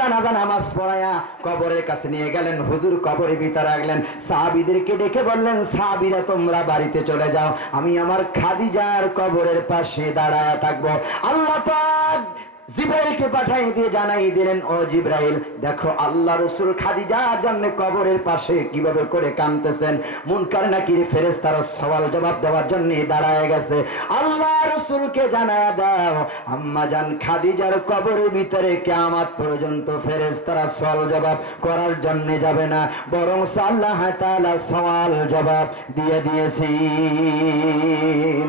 জানাজা নামাজ পড়ায়া কবরের কাছে নিয়ে গেলেন। হুজুর কবরের ভিতরে রাখলেন সাহাবিদেরকে ডেকে বললেন, সাহাবিরা, তোমরা বাড়িতে চলে যাও। আমি আমার খাদিজার কবরের পাশে দাঁড়ায় থাকব। আল্লাহ পাক জিব্রাইলকে পাঠাই দিয়ে জানাই দিলেন, ও জিব্রাইল, দেখো আল্লাহ রসুল খাদিজার জন্য কবরের পাশে কীভাবে করে কানতেছেন মুনকার নাকির ফেরেস্তারা সওয়াল জবাব দেওয়ার জন্য দাঁড়ায় গেছে। আল্লাহ রসুলকে জানায় দাও, আম্মা জান খাদিজার কবরের ভিতরে কিয়ামত পর্যন্ত ফেরেস্তারা সওয়াল জবাব করার জন্য যাবে না। বরং আল্লাহ তাআলা সওয়াল জবাব দিয়ে দিয়েছি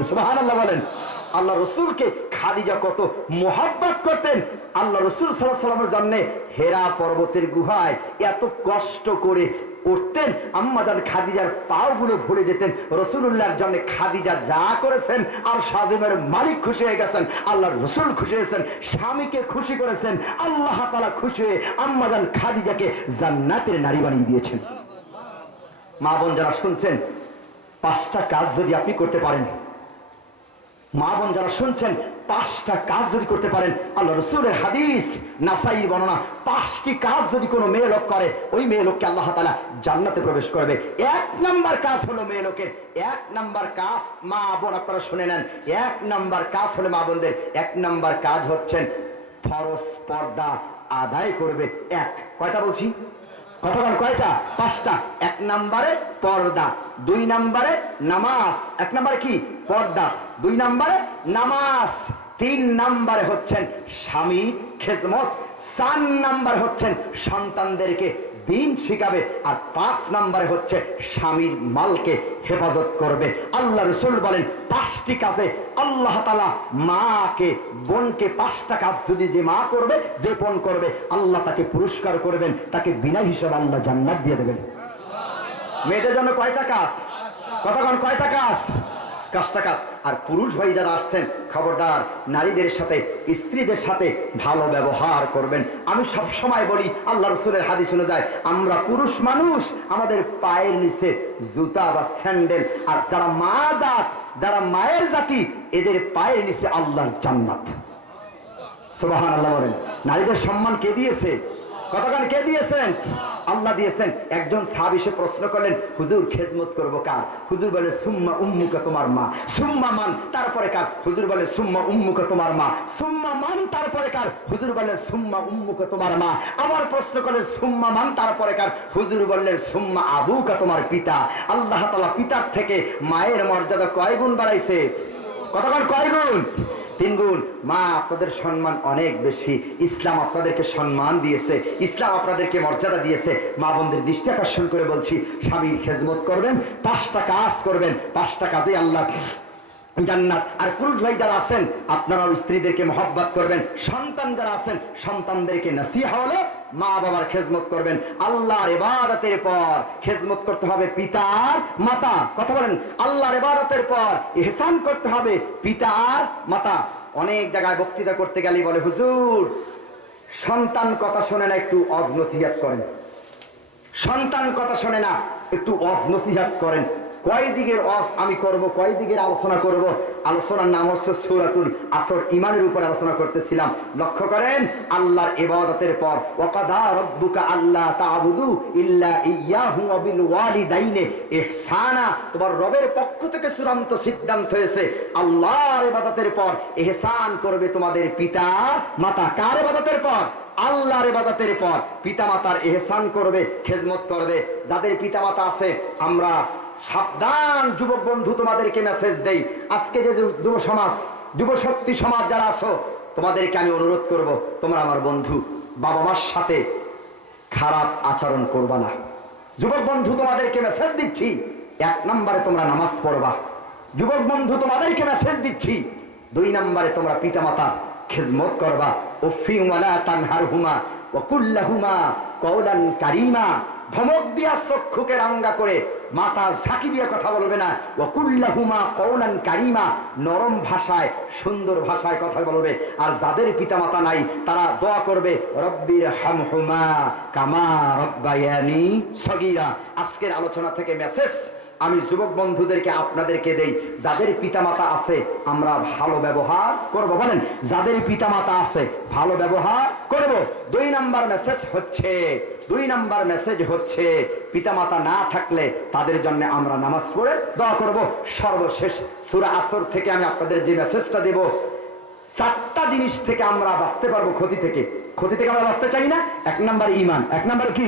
সুবহানাল্লাহ বলেন। আল্লাহ রসুলকে খাদিজা কত মোহাব্বত করতেন। আল্লাহ রসুল সাল্লাহ সাল্লামের জন্য হেরা পর্বতের গুহায় এত কষ্ট করে উঠতেন আম্মাজান খাদিজার পাওগুলো ভুলে যেতেন। রসুল্লাহর জন্য খাদিজা যা করেছেন, আর সাদিমের মালিক খুশি হয়ে গেছেন আল্লাহ রসুল খুশি হয়েছেন, স্বামীকে খুশি করেছেন, আল্লাহ তালা খুশি হয়ে আম্মাজান খাদিজাকে জান্নাতের নারী বানিয়ে দিয়েছেন। মা বোন যারা শুনছেন, পাঁচটা কাজ যদি আপনি করতে পারেন মা বোন যারা শুনছেন, পাঁচটা কাজ যদি করতে পারেন আল্লাহ রসুলের হাদিস নাসাই বর্ণনা, পাঁচটি কাজ যদি কোনো মেয়ে লোক করে, ওই মেয়ে লোককে আল্লাহ তালা জান্নাতে প্রবেশ করবে। এক নাম্বার কাজ হলো মেয়ে লোকের, এক নাম্বার কাজ মা বোন আপনারা শুনে নেন, এক নাম্বার কাজ হলো মা বোনদের, এক নাম্বার কাজ হচ্ছেন ফরস পর্দা আদায় করবে। এক, কয়টা বলছি? কতক্ষণ কয়টা? পাঁচটা। এক নাম্বারে পর্দা, দুই নাম্বারে নামাজ, এক নাম্বারে কি? পর্দা। দুই নম্বরে নামাজ, তিন নাম্বারে হচ্ছেন স্বামী খেদমত, চার নাম্বার হচ্ছেন সন্তানদেরকে দিন শিখাবে, আর পাঁচ নাম্বারে হচ্ছে স্বামীর মালকে হেফাজত করবে। আল্লাহ রসুল বলেন, পাঁচটি কাজে আল্লাহ তালা মাকে, বোনকে পাঁচটা কাজ যদি যে মা করবে যে বোন করবে, আল্লাহ তাকে পুরস্কার করবেন, তাকে বিনা হিসাবে আল্লাহ জান্নাত দিয়ে দেবেন। মেয়েদের জন্য কয়টা কাজ? কতক্ষণ কয়টা কাজ? কাজটা কাজ আর পুরুষ ভাই যারা আসছেন, খবরদার নারীদের সাথে, স্ত্রীদের সাথে ভালো ব্যবহার করবেন। আমি সব সময় বলি, আল্লাহ রসুলের হাদিস অনুযায়ী, আমরা পুরুষ মানুষ, আমাদের পায়ের নিচে জুতা বা স্যান্ডেল, আর যারা মা জাত, যারা মায়ের জাতি, এদের পায়ের নিচে আল্লাহর জান্নাত। সুবাহান আল্লাহ বলেন, নারীদের সম্মান কে দিয়েছে? কতক্ষণ কে দিয়েছেন? আল্লাহ দিয়েছেন। একজন সাহাব এসে প্রশ্ন করলেন, হুজুর খেদমত করব কার? হুজুর বলে, সুম্মা উম্মুকা তোমার মা। সুম্মা মান তারপরে কার? হুজুর বলে, সুম্মা উম্মুকা তোমার মা। সুম্মা মান তারপরে কার? হুজুর বলে, সুম্মা উম্মুকা তোমার মা। আবার প্রশ্ন করলেন, সুম্মা মান তারপরে কার? হুজুর বললেন, সুম্মা আবুকা তোমার পিতা। আল্লাহ তালা পিতার থেকে মায়ের মর্যাদা কয় গুণ বাড়াইছে? কতক্ষণ কয় গুণ? তিন গুণ মা, আপনাদের সম্মান অনেক বেশি। ইসলাম আপনাদেরকে সম্মান দিয়েছে। ইসলাম আপনাদেরকে মর্যাদা দিয়েছে। মা বোনদের দৃষ্টি আকর্ষণ করে বলছি, স্বামীর খেজমত করবেন, পাঁচটা কাজ করবেন। পাঁচটা কাজে আল্লাহ জান্নাত। আর পুরুষ ভাই যারা আছেন, আপনারাও স্ত্রীদেরকে মহব্বত করবেন। সন্তান যারা আছেন, সন্তানদেরকে নাসিহা হলো মা বাবার খেদমত করবেন। আল্লাহর ইবাদতের পর খেদমত করতে হবে পিতার মাতা। কথা বলেন, আল্লাহর ইবাদতের পর ইহসান করতে হবে পিতার মাতা। অনেক জায়গায় বক্তৃতা করতে গেলে বলে, হুজুর, সন্তান কথা শোনে না, একটু অজ নসিহাত করেন। সন্তান কথা শোনে না, একটু অজ নসিহাত করেন। কয় দিকের অস আমি করব কয় দিকের আলোচনা করব? আলোচনার নাম হচ্ছে সুরাতুল আসর। ইমানের উপর আলোচনা করতেছিলাম। লক্ষ্য করেন, আল্লাহর ইবাদতের পর, ওয়াকাদা রব্বুকা আল্লাহ তাআবুদু ইল্লা ইয়াহু ওয়া বিল ওয়ালিদাইনে ইহসানা। তোমার রবের পক্ষ থেকে চূড়ান্ত সিদ্ধান্ত হয়েছে। আল্লাহর ইবাদতের পর ইহসান করবে তোমাদের পিতা, মাতা কার ইবাদতের পর? আল্লাহর ইবাদতের পর পিতামাতার এহসান করবে, খেদমত করবে। যাদের পিতামাতা আছে, আমরা সাবধান যুবক বন্ধু, তোমাদেরকে মেসেজ দেই। আজকে যে যুব সমাজ, যুব শক্তি সমাজ যারা আছো, তোমাদেরকে আমি অনুরোধ করব, তোমরা আমার বন্ধু বাবা মার সাথে খারাপ আচরণ করবা না। যুবক বন্ধু, তোমাদেরকে মেসেজ দিচ্ছি, এক নম্বরে তোমরা নামাজ পড়বা। যুবক বন্ধু, তোমাদেরকে মেসেজ দিচ্ছি, দুই নম্বরে তোমরা পিতামাতা খেজমত করবা। উফি ওয়ালা তানহার হুমা ওকুল্লাহুমা কৌলান কারিমা। ধমক দিয়া চক্ষুকে রাঙ্গা করে মাতা ঝাঁকি দিয়ে কথা বলবে না। ওকুল্লাহুমা কৌলান কারিমা নরম ভাষায় সুন্দর ভাষায় কথা বলবে। আর যাদের পিতা মাতা নাই, তারা দোয়া করবে, রব্বির হামহুমা কামা রব্বায়ানি সগিরা। আজকের আলোচনা থেকে মেসেজ আমি যুবক বন্ধুদেরকে আপনাদেরকে দেই, যাদের পিতামাতা আছে, আমরা ভালো ব্যবহার করব, বলেন, যাদের পিতামাতা আছে, ভালো ব্যবহার করব। দুই নাম্বার মেসেজ হচ্ছে, দুই নাম্বার মেসেজ হচ্ছে, পিতামাতা না থাকলে তাদের জন্য আমরা নামাজ পড়ে দোয়া করব। সর্বশেষ সূরা আসর থেকে আমি আপনাদের যে মেসেজটা দেব, চারটা জিনিস থেকে আমরা বাঁচতে পারব ক্ষতি থেকে। ক্ষতি থেকে আমরা বাঁচতে চাই না? এক নাম্বার ইমান। এক নাম্বার কি?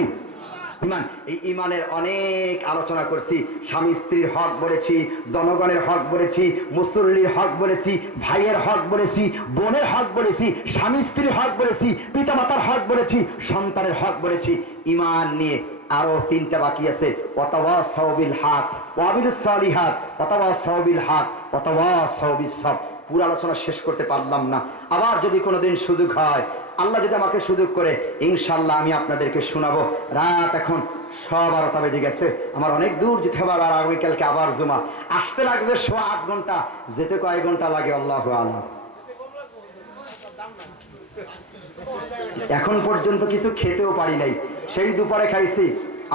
ইমান, এই ইমানের অনেক আলোচনা করছি। স্বামী স্ত্রীর হক বলেছি, জনগণের হক বলেছি, মুসল্লির হক বলেছি, ভাইয়ের হক বলেছি, বোনের হক বলেছি, স্বামী স্ত্রীর হক বলেছি, পিতামাতার হক বলেছি, সন্তানের হক বলেছি। ইমান নিয়ে আরও তিনটা বাকি আছে। অথবা সহবিল হাক ওয়াবিল সালিহাত অথবা সহবিল হাক অথবা সহবিল সব পুরো আলোচনা শেষ করতে পারলাম না। আবার যদি কোনোদিন সুযোগ হয় আল্লাহ যদি আমাকে সুযোগ করে ইনশাল্লাহ আমি আপনাদেরকে শোনাবো। রাত এখন সব বারোটা বেজে গেছে। আমার অনেক দূর যেতে হবে, আর আগামীকালকে আবার জমা। আসতে লাগছে শো আট ঘণ্টা, যেতে কয়েক ঘণ্টা লাগে, আল্লাহ আল্লাহ এখন পর্যন্ত কিছু খেতেও পারি নাই। সেই দুপুরে খাইছি।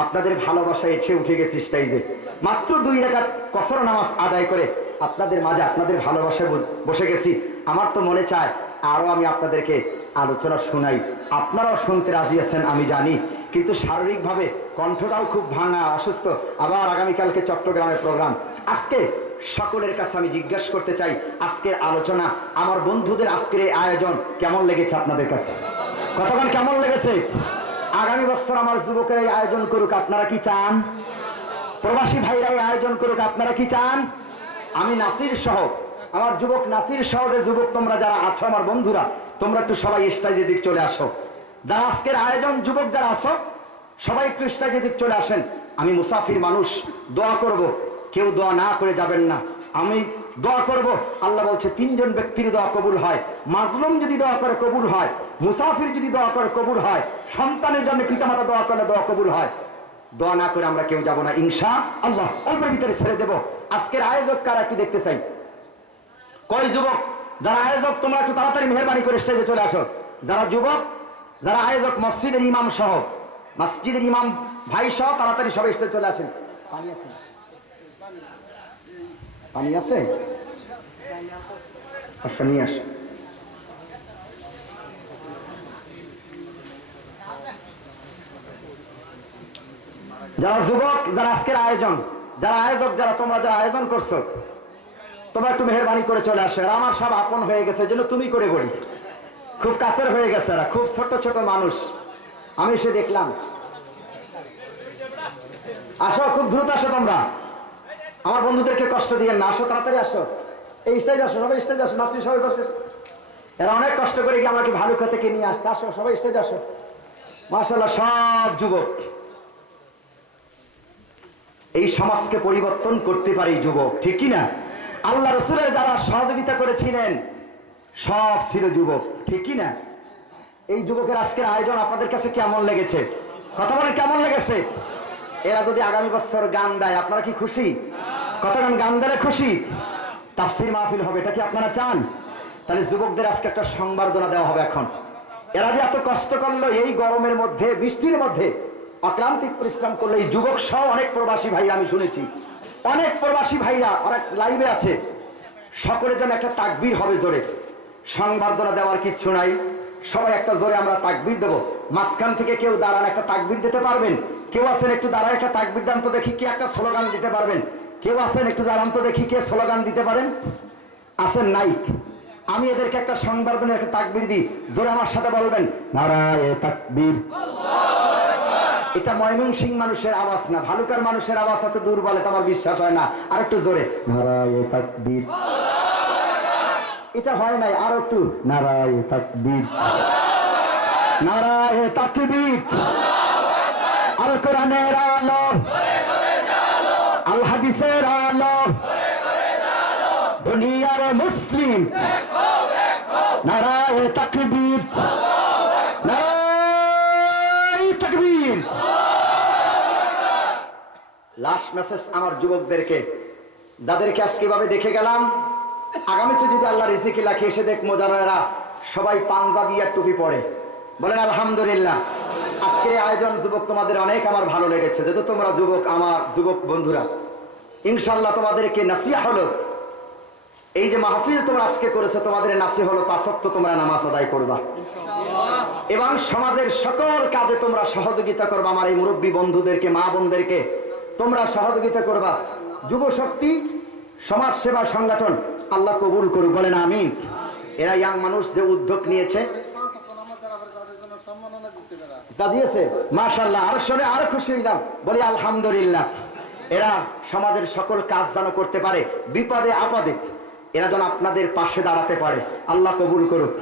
আপনাদের ভালোবাসা এসে উঠে গেছি স্টাইজে মাত্র দুই রেখা কসর নামাজ আদায় করে আপনাদের মাঝে আপনাদের ভালোবাসায় বসে গেছি। আমার তো মনে চায় আরও আমি আপনাদেরকে আলোচনা শোনাই। আপনারাও শুনতে রাজি আছেন, আমি জানি। কিন্তু শারীরিকভাবে কণ্ঠটাও খুব ভাঙা, অসুস্থ। আবার আগামীকালকে চট্টগ্রামের প্রোগ্রাম। আজকে সকলের কাছে আমি জিজ্ঞাসা করতে চাই, আজকের আলোচনা, আমার বন্ধুদের আজকের এই আয়োজন কেমন লেগেছে আপনাদের কাছে? কতক্ষণ কেমন লেগেছে? আগামী বছর আমার যুবকের এই আয়োজন করুক, আপনারা কি চান? প্রবাসী ভাইরা এই আয়োজন করুক, আপনারা কি চান? আমি নাসির সহ আমার যুবক নাসির যে যুবক, তোমরা যারা আছো, আমার বন্ধুরা, তোমরা একটু সবাই স্টাইজের দিক চলে আসো। যারা আজকের আয়োজন, যুবক যারা আসো সবাই একটু স্টাইজের দিক চলে আসেন। আমি মুসাফির মানুষ, দোয়া করব। কেউ দোয়া না করে যাবেন না। আমি দোয়া করব, আল্লাহ বলছে, তিনজন ব্যক্তির দোয়া কবুল হয়। মাজলুম যদি দোয়া করে কবুল হয়, মুসাফির যদি দোয়া করে কবুল হয়, সন্তানের জন্য পিতামাতা দোয়া করলে দোয়া কবুল হয়। দোয়া না করে আমরা কেউ যাব না। ইনশা আল্লাহ, অল্পের ভিতরে ছেড়ে দেব। আজকের আয়োজক কারা কি দেখতে চাই? কয় যুবক? যারা আয়োজক, তোমরা একটু তাড়াতাড়ি মেহরবানি করে স্টেজে চলে আসো। যারা যুবক, যারা আয়োজক, মসজিদের ইমাম সহ, মসজিদের ইমাম ভাই সহ, তাড়াতাড়ি সবাই স্টেজে চলে আসেন। পানি আছে? পানি আছে? আচ্ছা নিয়ে আস। যারা যুবক, যারা আজকের আয়োজন, যারা আয়োজক, যারা তোমরা যারা আয়োজন করছ তোমরা একটু মেহরবানি করে চলে আসো। আমার সব আপন হয়ে গেছে জন্য তুমি করে বলি খুব কাছের হয়ে গেছে খুব ছোট ছোট মানুষ। আমি সে দেখলাম। আসো, খুব দ্রুত আসো তোমরা। আমার বন্ধুদেরকে কষ্ট দিয়ে না, আসো, তাড়াতাড়ি আসো। এই স্টেজ আসো, সবাই স্টেজ আসো নাসি সবাই বসে এরা অনেক কষ্ট করে গিয়ে আমাকে ভালুকা থেকে নিয়ে আসছে। আসো, সবাই স্টেজ আসো। মাসাল্লাহ সব যুবক। এই সমাজকে পরিবর্তন করতে পারে যুবক, ঠিক কি না? আল্লাহ রসুলের যারা সহযোগিতা করেছিলেন। সব ছিল যুবক। ঠিক না? এই যুবকের আজকের আয়োজন আপনাদের কাছে কেমন লেগেছে? কথা বলে কেমন লেগেছে? এরা যদি আগামী বছর গান দেয়, আপনারা কি খুশি? কতক্ষণ গান দিলে খুশি? তাফসির মাহফিল হবে, এটা কি আপনারা চান? তাহলে যুবকদের আজকে একটা সংবর্ধনা দেওয়া হবে এখন। এরা যে এত কষ্ট করল, এই গরমের মধ্যে, বৃষ্টির মধ্যে, অক্লান্তিক পরিশ্রম করল, এই যুবক সহ অনেক প্রবাসী ভাই আমি শুনেছি। অনেক প্রবাসী ভাইরা, অনেক লাইভে আছে। সকলের জন্য একটা তাকবির হবে জোরে। সংবর্ধনা দেওয়ার কিচ্ছু নাই। সবাই একটা জোরে আমরা তাকবির দেবো। মাঝখান থেকে কেউ দাঁড়ান, একটা তাকবির দিতে পারবেন? কেউ আছেন, একটু দাঁড়ায় একটা তাকবির দান তো দেখি কে একটা স্লোগান দিতে পারবেন? কেউ আছেন, একটু দাঁড়ান তো দেখি কে স্লোগান দিতে পারেন? আছেন নাইক আমি এদেরকে একটা সংবর্ধনের একটা তাকবির দিই। জোরে আমার সাথে বলবেন, নারায় তাকবীর। এটা ময়মন সিং মানুষের আওয়াজ না, ভালুকার মানুষের আওয়াজ এত দুর্বল, এটা আমার বিশ্বাস হয় না। আর একটু জোরে এটা হয় নাই, আর একটু, নারায় নারায় মুসলিম। নারায় তাকবীর নারায় তাকবীর লাস্ট মেসেজ আমার যুবকদেরকে। যাদেরকে আজকে ভাবে দেখে গেলাম, আগামীতে যদি আল্লাহ রিজিকি লাখে এসে দেখ মোজারা সবাই পাঞ্জাবি আর টুপি পরে। বলেন, আলহামদুলিল্লাহ। আজকের এই আয়োজন যুবক তোমাদের অনেক আমার ভালো লেগেছে। যেহেতু তোমরা যুবক, আমার যুবক বন্ধুরা। ইনশাল্লাহ তোমাদেরকে নাসিয়া হলো। এই যে মাহফিল তোমরা আজকে করেছ, তোমাদের নাসি হলো পাঁচত্ব তোমরা নামাজ আদায় করবা। এবং সমাজের সকল কাজে তোমরা সহযোগিতা করবা, আমার এই মুরব্বী বন্ধুদেরকে, মা বোনদেরকে। তোমরা সহযোগিতা করবা। যুব শক্তি সমাজ সেবা সংগঠন, আল্লাহ কবুল করুক, বলেন আমি এরা ইয়াং মানুষ যে উদ্যোগ নিয়েছে। তা দিয়েছে মাশাল্লাহ আরও শুনে, আরও খুশি হইলাম। বলি, আলহামদুলিল্লাহ। এরা সমাজের সকল কাজ যেন করতে পারে, বিপদে আপদে। এরা যেন আপনাদের পাশে দাঁড়াতে পারে। আল্লাহ কবুল করুক।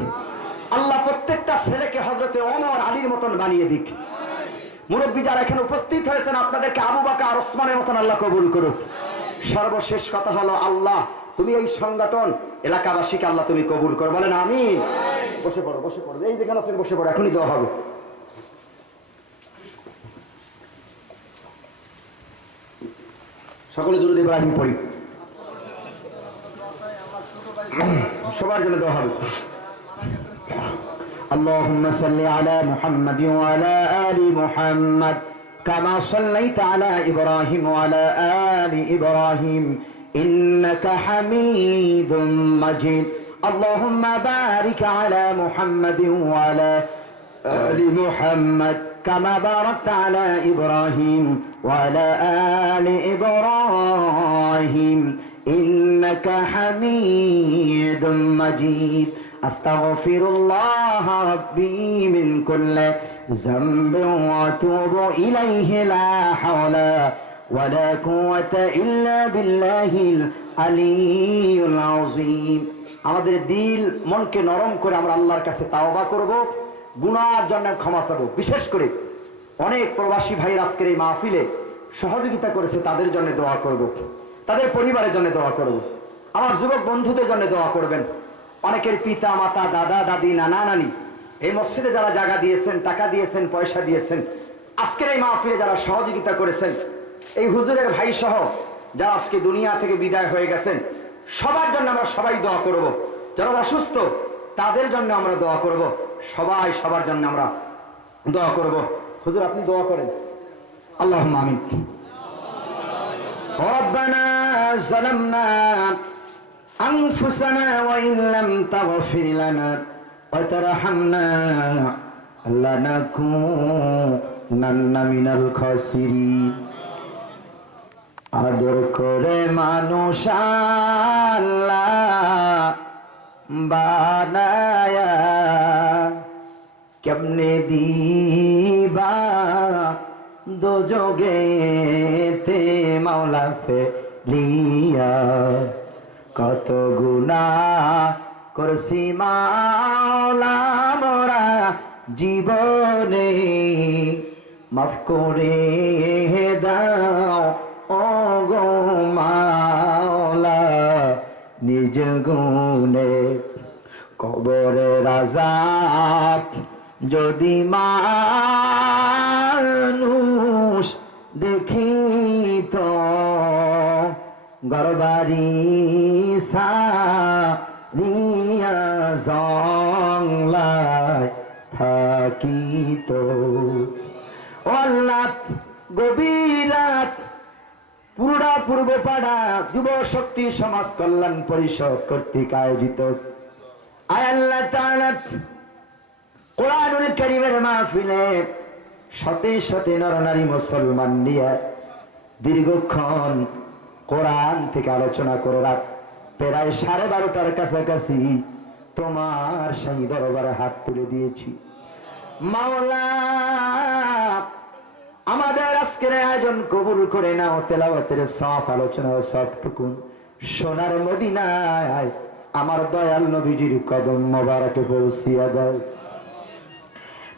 আল্লাহ প্রত্যেকটা ছেলেকে হজরতে অমর আলীর মতন বানিয়ে দিক। মুরব্বী যারা এখানে উপস্থিত হয়েছেন, আপনাদেরকে আবু বাকা আর ওসমানের মতন আল্লাহ কবুল করুক। সর্বশেষ কথা হলো, আল্লাহ, তুমি এই সংগঠন এলাকাবাসীকে আল্লাহ তুমি কবুল করো। বলেন আমি বসে পড়ো বসে পড়ো। এই যেখানে আছেন, বসে পড়ো। এখনই দেওয়া হবে। সকলে দূরে ইব্রাহিম পড়ি। সবার জন্য দেওয়া হবে اللهم صل على محمد وعلى آل محمد كما صليت على إبراهيم وعلى آل إبراهيم إنك حميد مجيد اللهم بارك على محمد وعلى آل محمد كما باركت على إبراهيم وعلى آل إبراهيم إنك حميد مجيد أستغفر الله ربي من كل ذنب وأتوب إليه لا حول ولا قوة إلا بالله العلي العظيم আমাদের দিল মনকে নরম করে আমরা আল্লাহর কাছে তাওবা করব, গুনার জন্য ক্ষমা চাব। বিশেষ করে অনেক প্রবাসী ভাইয়ের আজকের এই মাহফিলে সহযোগিতা করেছে, তাদের জন্য দোয়া করব। তাদের পরিবারের জন্য দোয়া করব। আমার যুবক বন্ধুদের জন্য দোয়া করবেন অনেকের পিতা, মাতা, দাদা, দাদি, নানা, নানি, এই মসজিদে যারা জায়গা দিয়েছেন, টাকা দিয়েছেন, পয়সা দিয়েছেন, আজকের এই মাহফিলে যারা সহযোগিতা করেছেন, এই হুজুরের ভাই সহ যারা আজকে দুনিয়া থেকে বিদায় হয়ে গেছেন, সবার জন্য আমরা সবাই দোয়া করব। যারা অসুস্থ, তাদের জন্য আমরা দোয়া করব। সবাই সবার জন্য আমরা দোয়া করব। হুজুর, আপনি দোয়া করেন আল্লাহ আমিন ربنا ظلمنا أنفسنا وإن لم تغفر لنا وترحمنا لنكونن من الخاسرين আদর করে মানুষ আল্লাহ বানায়া কেমনে দিবা দোজগেতে মাওলা ফেলিয়া, কত গুণা করছি মাওলা মোরা জীবনে। মাফ করে দাও ও গো মাওলা নিজ গুণে। কবরে রাজা যদি মানুষ দেখিত গরবারি সারিয়া জংলায় থাকিত। ও আল্লাহ গভীর রাত পুরোটা পূর্ব পাড়া যুব শক্তি সমাজ কল্যাণ পরিষদ কর্তৃক আয়োজিত। আয় আল্লাহ তাআলা কোরআনুল কারীমের মাহফিলে শতে শতে নরনারী মুসলমান নিয়ে দীর্ঘক্ষণ কোরআন থেকে আলোচনা করে রাত প্রায় সাড়ে বারোটার কাছাকাছি তোমার সেই দরবারে হাত তুলে দিয়েছি। মাওলা, আমাদের আজকের আয়োজন কবুল করে নাও, তেলাওয়াতের সফ আলোচনা সবটুকুন সোনার মদিনায় আমার দয়াল নবীজির কদম মোবারকে পৌঁছিয়া দাও।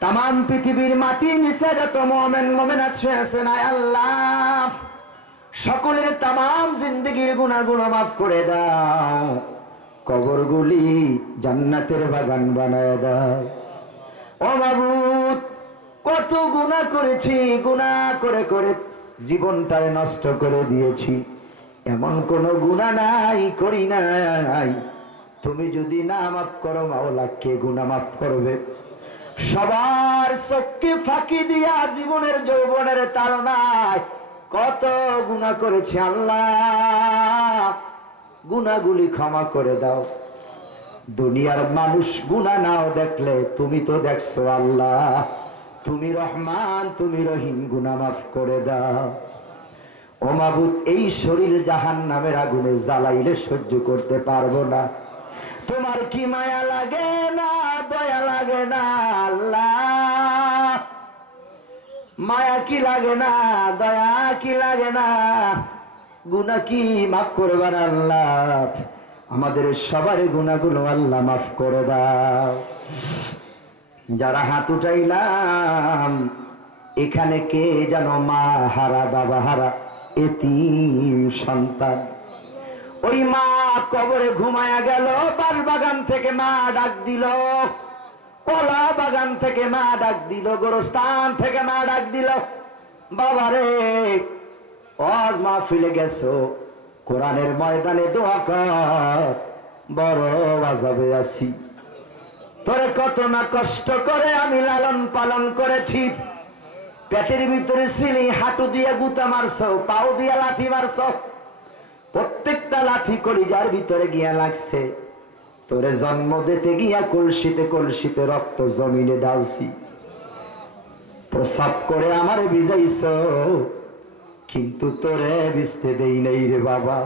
তাম পৃথিবীর মাটি নিচে যত মোমেন মোমেনাত শুয়েছেন আয় আল্লাহ। সকলের তাম জিন্দগির গুণাগুলো মাফ করে দাও। কবরগুলি জান্নাতের বাগান বানায় দাও। ও কত গুণা করেছি, গুণা করে করে জীবনটারে নষ্ট করে দিয়েছি। এমন কোন গুণা নাই, করি নাই। তুমি যদি না মাফ করো, মাওলা কে গুণা মাফ করবে? সবার চোখকে ফাঁকি দিয়া জীবনের যৌবনের তাড়নায় কত গুণা করেছি আল্লাহ? গুণাগুলি ক্ষমা করে দাও। দুনিয়ার মানুষ গুণা নাও দেখলে তুমি তো দেখছ আল্লাহ। তুমি রহমান, তুমি রহিম গুণা মাফ করে দাও। ও মাবুদ, এই শরীর জাহান নামের আগুনে জ্বালাইলে সহ্য করতে পারব না। তোমার কি মায়া লাগে না, দয়া লাগে না আল্লাহ? মায়া কি লাগে না, দয়া কি লাগে না? গুনা কি মাফ করবার আল্লাহ? আমাদের সবার গুণাগুলো আল্লাহ মাফ করে দাও। যারা হাত উঠাইলাম, এখানে কে যেন মা হারা, বাবা হারা, এতিম সন্তান। ওই মা কবরে ঘুমায়া গেল বাগান থেকে মা ডাক দিল। কলা বাগান থেকে মা ডাক দিল, গোরস্থান থেকে মা ডাক দিল, বাবারে অজ মা ফিলে গেছো, কোরআনের ময়দানে দোয়া কর, বড় আজাবে আছি। তোরে কত না কষ্ট করে আমি লালন পালন করেছি। পেটের ভিতরে ছিলি হাঁটু দিয়ে গুতা মারছ, পাও দিয়ে লাথি মারছ। প্রত্যেকটা লাথি করি যার ভিতরে গিয়া লাগছে। তোরে জন্ম দিতে গিয়া কলসিতে কলসিতে রক্ত জমিনে ডালছি প্রসাব করে আমারে ভিজাইছ, কিন্তু তোরে ভিজতে দেই নাই রে বাবা।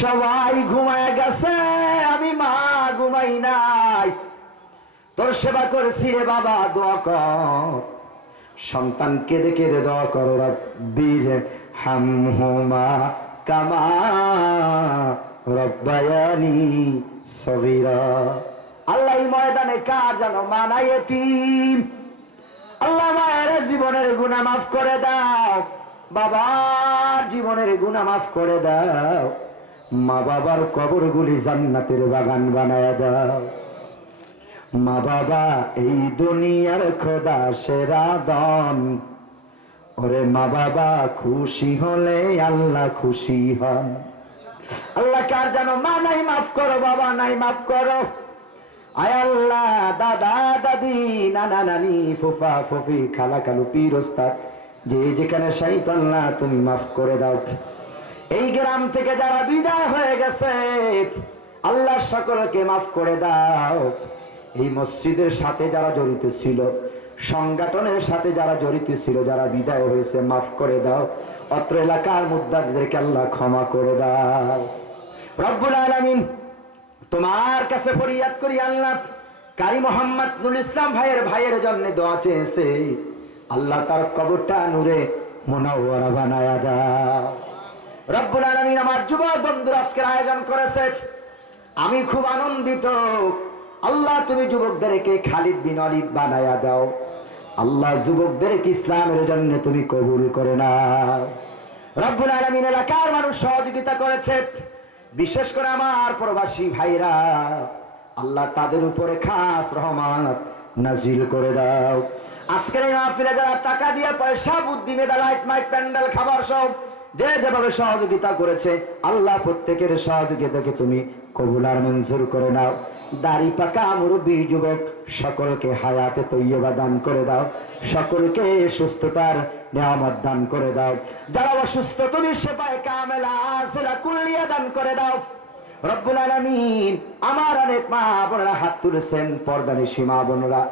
সবাই ঘুমায় গেছে, আমি মা ঘুমাই নাই। তোর সেবা করেছি রে বাবা, দোয়া কর। সন্তান কেঁদে কেঁদে দোয়া করো রব্বির হাম হোমা কামা। রব্বায়ানি সবিরা আল্লাহ ময়দানে কার জানো মানাই এতিম? আল্লাহ মায়ের জীবনের গুণা মাফ করে দাও। বাবার জীবনের গুণা মাফ করে দাও। মা বাবার কবর কবরগুলি জান্নাতের বাগান বানায় দাও। মা বাবা, এই দুনিয়ার খোদা সেরা দন ওরে মা বাবা, খুশি হলে আল্লাহ খুশি হন। আল্লাহ কার জানো? মা নাই, মাফ করো, বাবা নাই, মাফ করো। আয় আল্লাহ, দাদা, দাদি, নানা, নানি, ফুফা, ফুফি, খালা, খালু, পীর, ওস্তাদ। যে যেখানে সাইত আল্লাহ, তুমি মাফ করে দাও। এই গ্রাম থেকে যারা বিদায় হয়ে গেছে, আল্লাহ সকলকে মাফ করে দাও। এই মসজিদের সাথে যারা জড়িত ছিল সংগঠনের সাথে যারা জড়িত ছিল, যারা বিদায় হয়েছে, মাফ করে দাও। অত্র এলাকার মুদ্দাদেরকে আল্লাহ ক্ষমা করে দাও। রব্বুল আলামিন তোমার কাছে ফরিয়াদ করি, আল্লাহ। কারি মোহাম্মদ নুল ইসলাম ভাইয়ের ভাইয়ের জন্য দোয়া চেয়েছে। আল্লাহ তার কবরটা নূরে মোনাওয়ারা বানায়া দাও। রব্বুল আলামিন আমার যুবক বন্ধুর আজকের আয়োজন করেছে। আমি খুব আনন্দিত। আল্লাহ, তুমি যুবকদেরকে খালিদ বিন অলিদ বানায়া দাও। আল্লাহ, যুবকদেরকে ইসলামের জন্য তুমি কবুল করে না রব্বুল আলামিন এলাকার মানুষ সহযোগিতা করেছে। বিশেষ করে আমার প্রবাসী ভাইরা, আল্লাহ তাদের উপরে খাস রহমত নাজিল করে দাও। আজকের এই মাহফিলে যারা টাকা দিয়ে পয়সা, বুদ্ধি, মেধা, লাইট মাইট প্যান্ডেল, খাবার সব যে যেভাবে সহযোগিতা করেছে, আল্লাহ প্রত্যেকের সহযোগিতাকে তুমি কবুল আর মঞ্জুর করে নাও। দাড়ি পাকা মুরব্বী যুবক, সকলকে হায়াতে তৈয়বা দান করে দাও। সকলকে সুস্থতার নিয়ামত দান করে দাও। যারা অসুস্থ, তুমি সেবায় কামেলা, আসেলা কুল্লিয়া দান করে দাও। রব্বুল আমার অনেক মা বোনেরা হাত তুলেছেন পর্দানিশী মা বোনরা।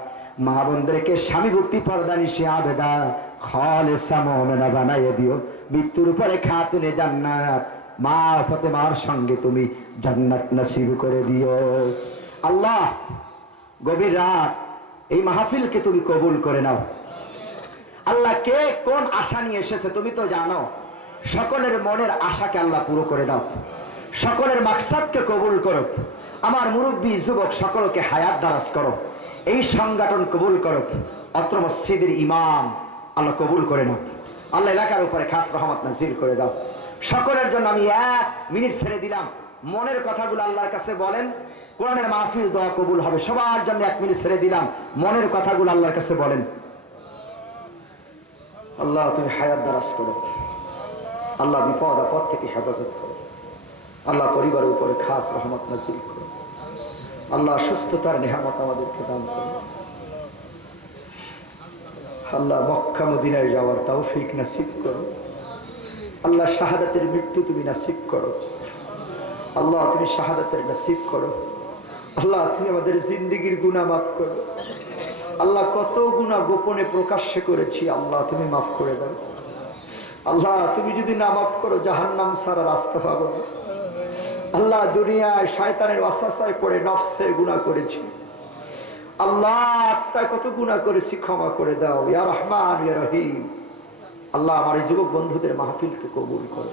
মা বোনদেরকে স্বামী ভক্তি পর্দানিশী আবেদা খালেসা মোমেনা বানাইয়ে দিও। মৃত্যুর পরে খাতুনে জান্নাত, মা ফতেমার সঙ্গে তুমি জান্নাত নসিব করে দিও। আল্লাহ, গভীর রাত, এই মাহফিলকে তুমি কবুল করে নাও। আল্লাহ কে কোন আশা নিয়ে এসেছে তুমি তো জানো। সকলের মনের আশাকে আল্লাহ পুরো করে দাও। সকলের মাকসাদকে কবুল করো। আমার মুরব্বী যুবক সকলকে হায়াত দারাজ করো। এই সংগঠন কবুল করো। অত্র মসজিদের ইমাম আল্লাহ কবুল করে নাও। আল্লাহ এলাকার উপরে খাস রহমত নাজির করে দাও। সকলের জন্য আমি এক মিনিট ছেড়ে দিলাম। মনের কথাগুলো আল্লাহর কাছে বলেন। কোরআনের মাহফিল দোয়া কবুল হবে। সবার জন্য এক মিনিট ছেড়ে দিলাম। মনের কথাগুলো আল্লাহর কাছে বলেন। আল্লাহ, তুমি হায়াত দারাজ করো। আল্লাহ বিপদ আপদ থেকে হেফাজত করো। আল্লাহ পরিবারের উপরে খাস রহমত নাজিল করো। আল্লাহ সুস্থতার নেহামত আমাদেরকে দান করো। আল্লাহ মক্কা মদিনায় যাওয়ার তাও ফিক নাসিব করো। আল্লাহ শাহাদাতের মৃত্যু তুমি নাসিব করো। আল্লাহ, তুমি শাহাদাতের নাসিব করো। আল্লাহ, তুমি আমাদের জিন্দিগির গুণা মাফ করো। আল্লাহ, কত গুণা গোপনে প্রকাশ্যে করেছি। আল্লাহ, তুমি মাফ করে দাও। আল্লাহ, তুমি যদি না মাফ করো জাহান নাম সারা রাস্তা পাবো আল্লাহ, দুনিয়ায় শয়তানের ওয়াসাসায় পড়ে নফসের গুণা করেছি। আল্লাহ, আত্মায় কত গুণা করেছি, ক্ষমা করে দাও। ইয়া রহমান, ইয়া রহিম। আল্লাহ, আমার এই যুবক বন্ধুদের মাহফিলকে কবুল করো।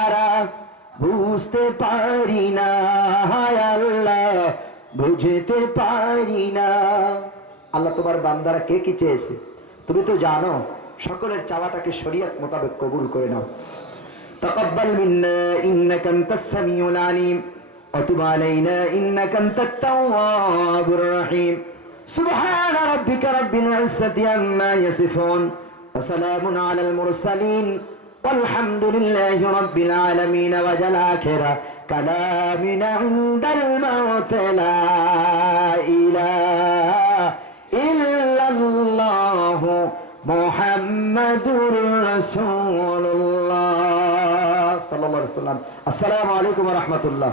বুঝতে পারি না হায় আল্লাহ বুঝতে পারি না আল্লাহ তোমার বান্দারা কে কি চেয়েছে তুমি তো জানো সকলের চাওয়াটাকে শরীয়ত মোতাবেক কবুল করে নাও تقبل منا إنك أنت السميع العليم وتب علينا إنك أنت التواب الرحيم سبحان ربك رب العزة عما يصفون وسلام على المرسلين والحمد لله رب العالمين وجل آخر كلامنا عند الموت لا إله إلا الله محمد رسول الله صلى الله عليه وسلم السلام عليكم ورحمة الله